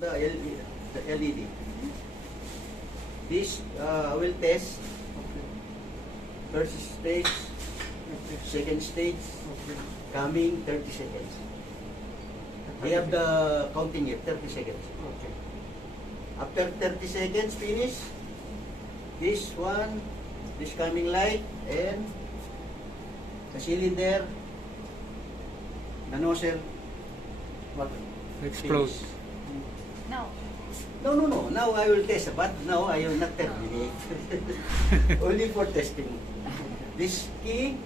the LED. This will test Okay. first stage, Okay. second stage, Okay. coming 30 seconds. We have the counting here, 30 seconds. Okay. After 30 seconds finish, this one, this coming light, and the cylinder, the nozzle, what? Explode. Finish. No. No. Now I will test, but now I will not terminate. Only for testing. This key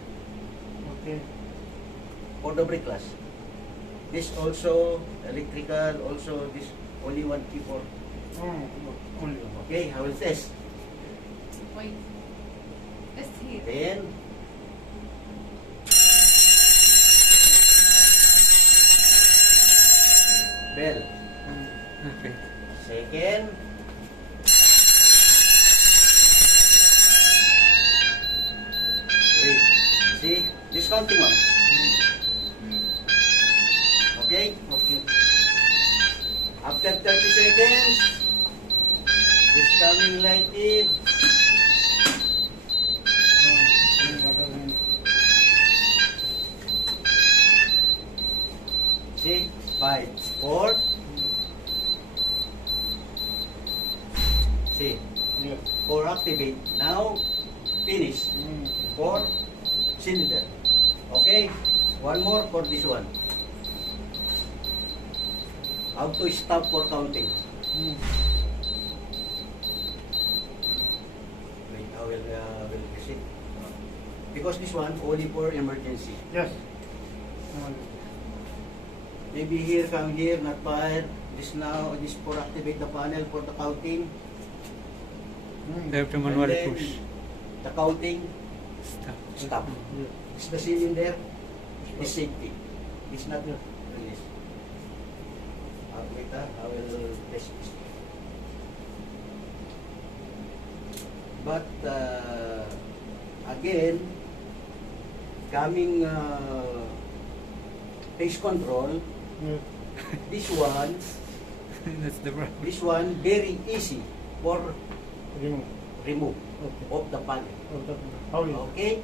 Okay. for the brake class. This also electrical, also this only one key for. Oh, only one. Okay, I will test. Wait. Let's hear. Then bell. Okay. Second. Wait. See? Discounting one. Okay? Okay. After 30 seconds, this coming light in. See? 5, 4. See? Yeah. 4 activate. Now, finish. 4 cylinder. Okay? One more for this one. How to stop for counting. Wait, I will proceed. Because this one only for emergency. Yes. Maybe here, come here, not fire. This now, this for activate the panel for the counting. They have to And manually then push. the counting, Stop. stop. Yeah. It's the cylinder, is safety. It's not Yeah. release. Wait, I will test this. But again, coming pace control, Yeah. this one, That's the problem. this one very easy for Remove. remove Okay. of the panel. How is Okay?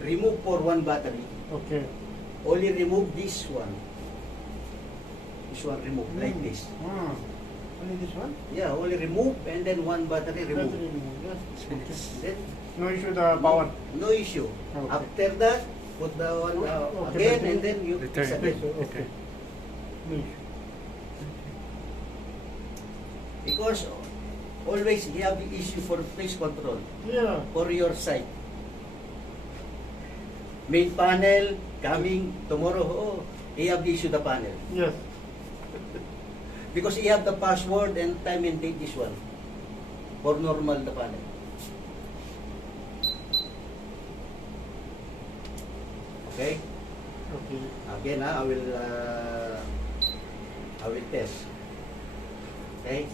Remove for one battery. Okay. Only remove this one. This one remove like this. Only this one? Yeah, only remove and then one battery remove. Battery remove. Yes. Finish. Then No issue the power. no issue. Okay. After that, put the one Okay, again but and then you return. fix again. Okay. No issue. Because always you have the issue for phase control Yeah. for your site. Main panel coming tomorrow. Oh, you have the issue the panel. Yes. Because you have the password and time and date this one. For normal the panel. Okay? Okay. Again, I will test. Okay?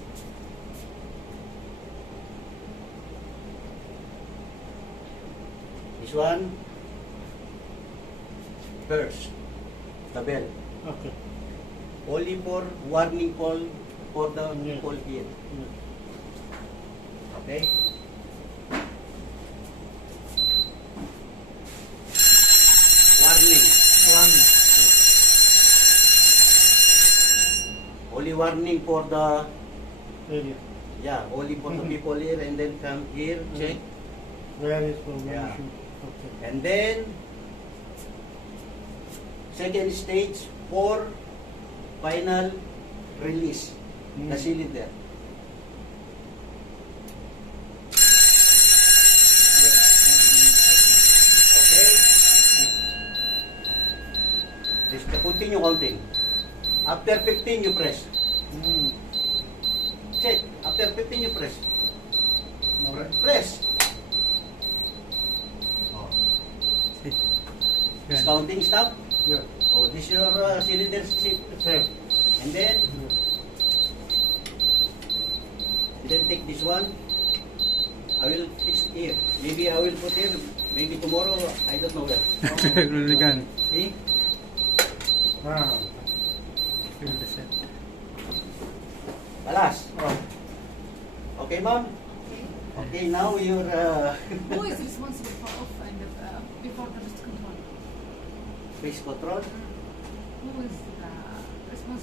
This one, first, the bell. Okay. Only for warning call for the Yeah. call here. Yeah. Okay? Warning. One. Only warning for the, Area. yeah, only for the people here and then come here, check. Where is the Yeah. issue? Okay. And then, second stage for final release, the cylinder. Okay? This, continue counting. After 15, you press. Check. After 15, you press. Press. Oh. See? Is Yan. counting stop. Yeah. Oh, this your cylinder shape. Same. And then take this one. I will fix here. Maybe I will put here. Maybe tomorrow. I don't know where. It will be gone. See? Ah. Feel the set. Balas. Oh. Okay, ma'am? Okay. Okay, now you're... Who is responsible for off and before the pest control? Face control. Who is responsible